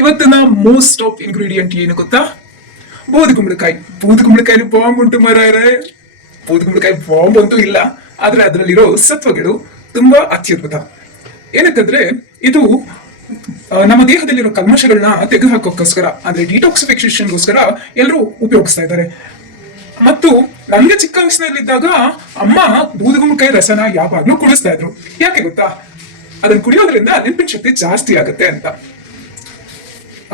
ಇವತ್ತಿನ most of ingredient ಏನು ಗೊತ್ತಾ? ಬೂದುಗುಂಬಳಕಾಯಿ. ಬೂದುಗುಂಬಳಕಾಯಿ ಬಾಂಬ್ ಉಂಟು ಮಾರಾಯರೆ. ಬೂದುಗುಂಬಳಕಾಯಿ ಬಾಂಬ್ ಅಂತೂ ಇಲ್ಲ, ಆದ್ರೆ ಅದರಲ್ಲಿರೋ ಸತ್ವಗಳು ತುಂಬಾ ಅತ್ಯದ್ಭುತ. ಏನಕ್ಕಂದ್ರೆ ಇದು ನಮ್ಮ ದೇಹದಲ್ಲಿರೋ ಕಲ್ಮಶಗಳನ್ನ ತೆಗೆದುಹಾಕೋಕ್ಕೋಸ್ಕರ, ಅಂದ್ರೆ ಡಿಟಾಕ್ಸಿಫಿಕೇಶನ್ಗೋಸ್ಕರ ಎಲ್ಲರೂ ಉಪಯೋಗಿಸ್ತಾ ಇದ್ದಾರೆ. ಮತ್ತು ನನಗೆ ಚಿಕ್ಕ ವಯಸ್ಸಿನಲ್ಲಿದ್ದಾಗ ಅಮ್ಮ ಬೂದುಗುಂಬಳಕಾಯಿ ರಸನ ಯಾವಾಗ್ಲೂ ಕುಡಿಸ್ತಾ ಇದ್ರು. ಯಾಕೆ ಗೊತ್ತಾ? ಅದನ್ನ ಕುಡಿಯೋದ್ರಿಂದ ನೆನಪಿನ ಶಕ್ತಿ ಜಾಸ್ತಿ ಆಗುತ್ತೆ ಅಂತ.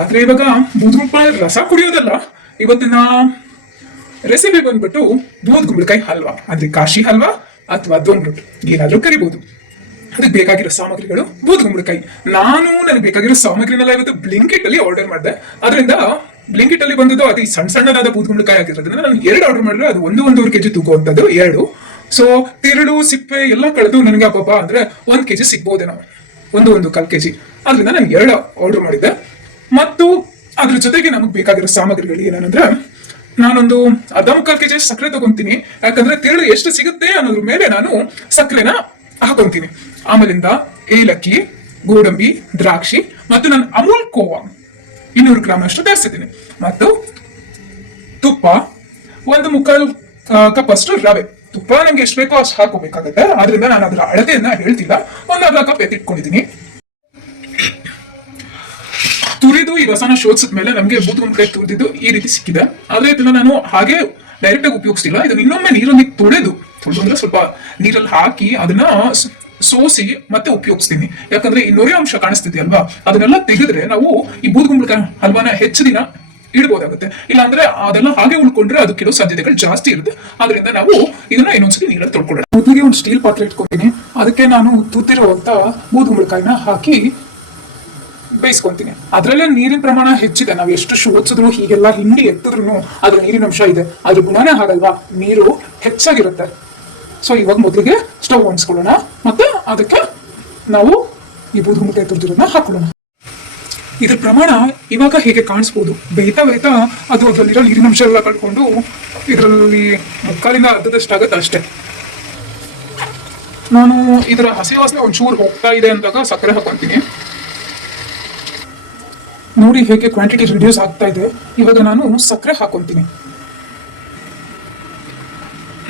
ಆದ್ರೆ ಇವಾಗ ಬೂದುಗುಂಬಳಕಾಯಿ ರಸ ಕುಡಿಯೋದಲ್ಲ, ಇವತ್ತಿನ ರೆಸಿಪಿ ಬಂದ್ಬಿಟ್ಟು ಬೂದುಗುಂಬಳಕಾಯಿ ಹಲ್ವಾ, ಅಂದ್ರೆ ಕಾಶಿ ಹಲ್ವಾ ಅಥವಾ ದೊನ್ರುಟ್ ಏನಾದ್ರೂ ಕರಿಬಹುದು. ಅದಕ್ಕೆ ಬೇಕಾಗಿರೋ ಸಾಮಗ್ರಿಗಳು ಬೂದುಗುಂಬಳಕಾಯಿ. ನನಗೆ ಬೇಕಾಗಿರೋ ಸಾಮಗ್ರಿನೆಲ್ಲ ಇವತ್ತು ಬ್ಲಿಂಕಿಟ್ ಅಲ್ಲಿ ಆರ್ಡರ್ ಮಾಡಿದೆ. ಅದರಿಂದ ಬ್ಲಿಂಕಿಟ್ ಅಲ್ಲಿ ಬಂದದ್ದು ಅದು ಸಣ್ಣದಾದ ಬೂದುಗುಂಬಳಕಾಯಿ ಆಗಿರೋದ್ರಿಂದ ನಾನು 2 ಆರ್ಡರ್ ಮಾಡಿದ್ರೆ ಅದು 1-1.5 kg ತೂಗುವಂತದ್ದು 2. ಸೊ ತಿರುಳು ಸಿಪ್ಪೆ ಎಲ್ಲ ಕಳೆದು ನನಗೆ ಅಬ್ಬಬ್ಬ ಅಂದ್ರೆ 1 kg ಸಿಗ್ಬೋದೇನೋ, 1-1.25 kg. ಅದರಿಂದ ನಾನು 2 ಆರ್ಡರ್ ಮಾಡಿದ್ದೆ. ಮತ್ತು ಅದ್ರ ಜೊತೆಗೆ ನಮಗೆ ಬೇಕಾಗಿರೋ ಸಾಮಗ್ರಿಗಳು ಏನಂದ್ರೆ, ನಾನೊಂದು 1/4 kg ಸಕ್ಕರೆ ತಗೊಂತೀನಿ. ಯಾಕಂದ್ರೆ ತಿರುಳು ಎಷ್ಟು ಸಿಗುತ್ತೆ ಅನ್ನೋದ್ರ ಮೇಲೆ ನಾನು ಸಕ್ಕರೆನ ಹಾಕೊಂತೀನಿ. ಆಮೇಲಿಂದ ಏಲಕ್ಕಿ, ಗೋಡಂಬಿ, ದ್ರಾಕ್ಷಿ ಮತ್ತು ನಾನು ಅಮೂಲ್ ಕೋವಾ 200 ಗ್ರಾಮ್ ಅಷ್ಟು ತರಿಸಿದ್ದೀನಿ. ಮತ್ತು ತುಪ್ಪ 1/4 ಕಪ್ ಅಷ್ಟು ರವೆ. ತುಪ್ಪ ನಂಗೆ ಎಷ್ಟು ಬೇಕೋ ಅಷ್ಟು ಹಾಕೋಬೇಕಾಗುತ್ತೆ. ಆದ್ರಿಂದ ನಾನು ಅದರ ಅಳತೆಯನ್ನ ಹೇಳ್ತಿಲ್ಲ, 1/2 ಕಪ್ ಎತ್ತಿಟ್ಕೊಂಡಿದ್ದೀನಿ. ತುರಿದು ಈ ರಸನ ಶೋಧಿಸಿದ ಮೇಲೆ ನಮಗೆ ಬೂದುಗುಂಬಳಕಾಯಿ ತುರಿದಿದ್ದು ಈ ರೀತಿ ಸಿಕ್ಕಿದೆ. ಆದ್ರೆ ಇದನ್ನ ನಾನು ಹಾಗೆ ಡೈರೆಕ್ಟ್ ಆಗಿ ಉಪಯೋಗಿಸ್ತಿಲ್ಲ. ಇದನ್ನ ಇನ್ನೊಮ್ಮೆ ನೀರಲ್ಲಿ ತೊಳೆದು ಅಂದ್ರೆ ಸ್ವಲ್ಪ ನೀರಲ್ಲಿ ಹಾಕಿ ಅದನ್ನ ಸೋಸಿ ಮತ್ತೆ ಉಪಯೋಗಿಸ್ತೀನಿ. ಯಾಕಂದ್ರೆ ಈ ನೊರೆ ಅಂಶ ಕಾಣಿಸ್ತಿದೆ ಅಲ್ವಾ, ಅದನ್ನೆಲ್ಲ ತೆಗೆದ್ರೆ ನಾವು ಈ ಬೂದುಗುಂಬಳಕಾಯಿ ಹಲ್ವಾನ ಹೆಚ್ಚು ದಿನ ಇಡಬಹುದಾಗುತ್ತೆ. ಇಲ್ಲಾಂದ್ರೆ ಅದೆಲ್ಲ ಹಾಗೆ ಉಳ್ಕೊಂಡ್ರೆ ಅದಕ್ಕಿರೋ ಸಾಧ್ಯತೆಗಳು ಜಾಸ್ತಿ ಇರುತ್ತೆ. ಆದ್ರಿಂದ ನಾವು ಇದನ್ನ ಇನ್ನೊಂದ್ಸತಿ ನೀರಲ್ಲಿ ತೊಳ್ಕೊಳ್ಳೋಣ. ಮೊದಲಿಗೆ ಒಂದು ಸ್ಟೀಲ್ ಪಾತ್ರೆ ಇಟ್ಕೊತೀನಿ. ಅದಕ್ಕೆ ನಾನು ತುತ್ತಿರುವಂತ ಬೂದುಗುಂಬಳಕಾಯಿನ ಹಾಕಿ ಬೇಯಿಸ್ಕೊಂತೀನಿ. ಅದ್ರಲ್ಲೇ ನೀರಿನ ಪ್ರಮಾಣ ಹೆಚ್ಚಿದೆ. ನಾವು ಎಷ್ಟು ಶೋಧಿಸಿದ್ರು ಹೀಗೆಲ್ಲ ಹಿಂಡಿ ಎತ್ತಿದ್ರು ಅದ್ರ ನೀರಿನ ಅಂಶ ಇದೆ. ಅದ್ರ ಗುಣನೇ ಹಾಗಲ್ವಾ, ನೀರು ಹೆಚ್ಚಾಗಿರುತ್ತೆ. ಸೊ ಇವಾಗ ಮೊದಲಿಗೆ ಸ್ಟವ್ ಹೊಂದಿಸ್ಕೊಳ್ಳೋಣ. ಮತ್ತೆ ಅದಕ್ಕೆ ನಾವು ಈ ಬೂದುಗುಂಬಳಕಾಯಿ ತುರಿದಿರೋದನ್ನ ಹಾಕೊಳ್ಳೋಣ. ಇದ್ರ ಪ್ರಮಾಣ ಇವಾಗ ಹೇಗೆ ಕಾಣಿಸ್ಬೋದು, ಬೇಯ್ತಾ ಬೇಯ್ತಾ ಅದು ಅದರಲ್ಲಿರೋ ನೀರಿನ ಅಂಶ ಎಲ್ಲ ಕಳ್ಕೊಂಡು ಇದರಲ್ಲಿ 3/4 ಅರ್ಧದಷ್ಟಾಗತ್ತೆ ಅಷ್ಟೇ. ನಾನು ಇದರ ಹಸಿ ವಾಸನೆ ಒಂಚೂರು ಹೋಗ್ತಾ ಇದೆ ಅಂದಾಗ ಸಕ್ಕರೆ ಹಾಕೊಂತೀನಿ. ನೋಡಿ ಹೇಗೆ ಕ್ವಾಂಟಿಟಿ ರಿಡ್ಯೂಸ್ ಆಗ್ತಾ ಇದೆ. ಇವಾಗ ನಾನು ಸಕ್ಕರೆ ಹಾಕೊಂತೀನಿ.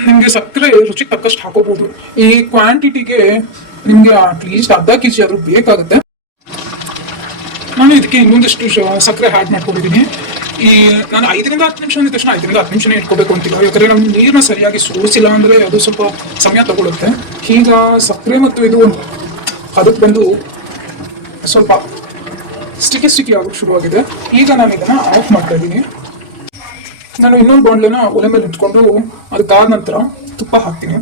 ನಿಮ್ಗೆ ಸಕ್ಕರೆ ರುಚಿಗೆ ತಕ್ಕಷ್ಟು ಹಾಕೋಬಹುದು. ಈ ಕ್ವಾಂಟಿಟಿಗೆ ನಿಮ್ಗೆ ಅಟ್ಲೀಸ್ಟ್ 1/2 kg ಆದ್ರೂ ಬೇಕಾಗುತ್ತೆ. ನಾನು ಇದಕ್ಕೆ ಇನ್ನೊಂದಷ್ಟು ಸಕ್ಕರೆ ಆ್ಯಡ್ ಮಾಡ್ಕೊಂಡಿದ್ದೀನಿ. ನಾನು 5ರಿಂದ 10 ನಿಮಿಷ ಅಂದ ತಕ್ಷಣ 5ರಿಂದ 10 ನಿಮಿಷನೇ ಇಟ್ಕೋಬೇಕು ಅಂತಿಲ್ಲ. ಯಾಕಂದ್ರೆ ನಾವು ನೀರನ್ನ ಸರಿಯಾಗಿ ಸೋಸಿಲ್ಲ ಅಂದ್ರೆ ಅದು ಸ್ವಲ್ಪ ಸಮಯ ತಗೊಳುತ್ತೆ. ಈಗ ಸಕ್ಕರೆ ಮತ್ತು ಇದು ಅದಕ್ಕೆ ಬಂದು ಸ್ವಲ್ಪ ಸ್ಟಿಕಿ ಆಗೋಕೆ ಶುರುವಾಗಿದೆ. ಈಗ ನಾನು ಇದನ್ನ ಆಫ್ ಮಾಡ್ತಾ ಇದ್ದೀನಿ. ನಾನು ಇನ್ನೊಂದು ಬಾಂಡ್ಲೆನ ಒಲೆ ಮೇಲೆ ಇಟ್ಕೊಂಡು ಅದಕ್ಕಾದ ನಂತರ ತುಪ್ಪ ಹಾಕ್ತೀನಿ.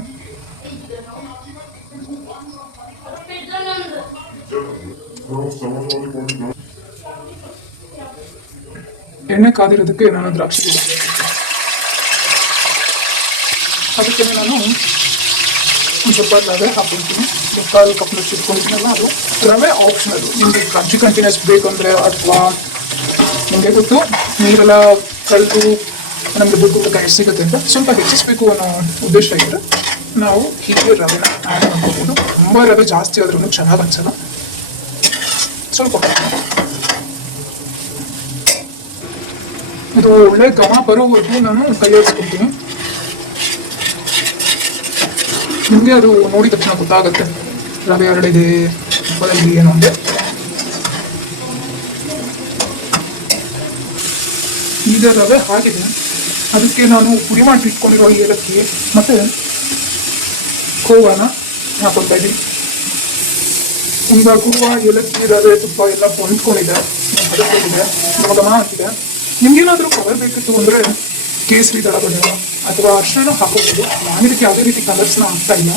ಎಣ್ಣೆ ಕಾದಿರೋದಕ್ಕೆ ನಾನು ದ್ರಾಕ್ಷಿ ಅದಕ್ಕೆ ನಾನು ಒಂದು ಸ್ವಲ್ಪ ರವೆ ಹಾಕ್ಕೊಳ್ತೀನಿ. 1/4 ಕಪ್ನಷ್ಟು ಇಟ್ಕೊಂಡಿದ್ದೀನಲ್ಲ, ಅದು ರವೆ ಆಪ್ಷನಲ್. ನಿಮಗೆ ಕ್ರಂಚಿ ಕಂಟಿನ್ಯೂಸ್ ಬೇಕಂದ್ರೆ ಅಥವಾ ನಿಮಗೆ ಗೊತ್ತು ನೀರೆಲ್ಲ ಕಳೆದು ನಮಗೆ ಬೂದುಗುಂಬಳಕಾಯಿ ಎಷ್ಟು ಸಿಗುತ್ತೆ ಅಂತ ಸ್ವಲ್ಪ ಹೆಚ್ಚಿಸ್ಬೇಕು ಅನ್ನೋ ಉದ್ದೇಶ ಇದ್ದರೆ ನಾವು ಹೀಗೆ ರವೆನ ಆ್ಯಡ್ ಮಾಡ್ಕೋಬೋದು. ತುಂಬ ರವೆ ಜಾಸ್ತಿ ಆದ್ರೂ ಚೆನ್ನಾಗಿ ಅನ್ಸಲ್ಲ. ಸ್ವಲ್ಪ ಇದು ಒಳ್ಳೆ ಘಮ ಬರೋವರೆಗೂ ನಾನು ಕೈಯಾಡಿಸ್ಕೊಳ್ತೀನಿ. ನಿಮಗೆ ಅದು ನೋಡಿದ ತಕ್ಷಣ ಗೊತ್ತಾಗುತ್ತೆ ರವೆ ಹರಡಿದೆ ತುಪ್ಪದಲ್ಲಿ ಏನು ಅಂದರೆ. ಈಗ ರವೆ ಹಾಕಿದೆ, ಅದಕ್ಕೆ ನಾನು ಪುಡಿ ಮಾಡಿ ಇಟ್ಕೊಂಡಿರೋ ಏಲಕ್ಕಿ ಮತ್ತೆ ಕೋವಾನ ಹಾಕೊಳ್ತಾ ಇದ್ದೀನಿ. ಈಗ ಕೋವಾ, ಏಲಕ್ಕಿ, ರವೆ, ತುಪ್ಪ ಎಲ್ಲ ಹೊಂದ್ಕೊಂಡಿದೆ, ಹದಕೊಂಡಿದೆ, ಘಮ ಅಂತಿದೆ. ನಿಮ್ಗೇನಾದರೂ ಕಲರ್ ಬೇಕಿತ್ತು ಅಂದರೆ ಕೇಸರಿ ದಳಬಣ್ಣ ಅಥವಾ ಅರ್ಶನ ಹಾಕೋಬಹುದು. ನಾನು ಇದಕ್ಕೆ ಯಾವುದೇ ರೀತಿ ಕಲರ್ಸ್ನ ಹಾಕ್ತಾ ಇಲ್ಲ.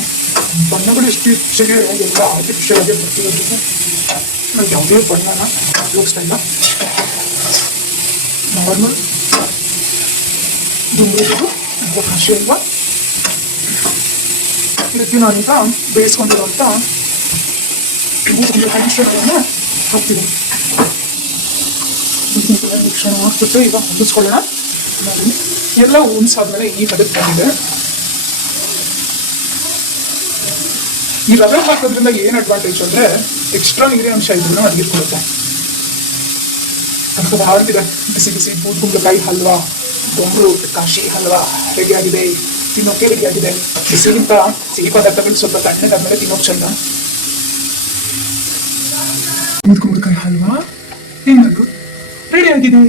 ಬಣ್ಣಗಳು ಇತ್ತೀಚೆಗೆ ಎಲ್ಲ ಆರ್ಟಿಫಿಷಿಯಲ್ ಆಗಿ ಬರ್ತಿರೋದ್ರಿಂದ ನಾನು ಯಾವುದೇ ಬಣ್ಣನ ಉಪಯೋಗಿಸ್ತಾ ಇಲ್ಲ. ನಾರ್ಮಲ್ ದುಂಬುದು ಅಥವಾ ಕಾಶಿ ಅಲ್ವಾ, ಇದಕ್ಕೆ ನಾನೀಗ ಬೇಯಿಸ್ಕೊಂಡಿರುವಂಥ ಬೂದುಗುಂಬಳಕಾಯಿ ಮಿಶ್ರಣವನ್ನು ಹಾಕ್ತೀನಿ. ಬೂದುಗುಂಬಳಕಾಯಿ ಮಿಶ್ರಣ ಹಾಕ್ಬಿಟ್ಟು ಈಗ ಹೊಂದಿಸ್ಕೊಳ್ಳೋಣ. ಎಲ್ಲ ಹೊಂದಿಸಾದ್ಮೇಲೆ ಈ ಹದಕ್ಕೆ ಬಂದಿದೆ. ಈ ರವೆ ಹಾಕೋದ್ರಿಂದ ಏನು ಅಡ್ವಾಂಟೇಜ್ ಅಂದರೆ ಎಕ್ಸ್ಟ್ರಾ ನೀರಿನ ಅಂಶ ಇದ್ರೂ ಅದು ಹೀರ್ಕೊಳ್ಳುತ್ತೆ. ಅಂತಿದೆ. ಬಿಸಿ ಬಿಸಿ ಬೂದ್ಗುಂಬಳಕಾಯಿ ಹಲ್ವಾ, ಬೊಂಬರು ಕಾಶಿ ಹಲ್ವಾ ರೆಡಿ ಆಗಿದೆ, ತಿನ್ನೋಕೆ ರೆಡಿ ಆಗಿದೆ. ಬಿಸಿಗಿಂತ ಸಿಹಿ ಪದಾರ್ಥಗಳು ಸ್ವಲ್ಪ ತಣ್ಣಗಾದ್ಮೇಲೆ ತಿನ್ನೋಕೆ ಚಂದ. ಬೂದ್ಗುಂಬಳಕಾಯಿ ಹಲ್ವಾ ಹೆಂಗದು ರೆಡಿ ಆಗಿದೆ.